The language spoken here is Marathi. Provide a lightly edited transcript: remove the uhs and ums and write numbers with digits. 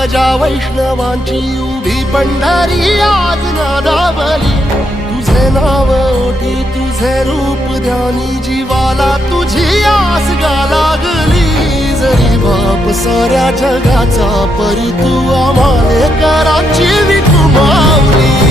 ध्वजा वैष्णवांची उभी पंढरी आज नादावली, तुझे नाव ओठी तुझे रूप ध्यानी, जीवाला तुझी आस गा लागली। जरी बाप साऱ्या जगाचा परी तू आम्हाले कराची विठू माऊली।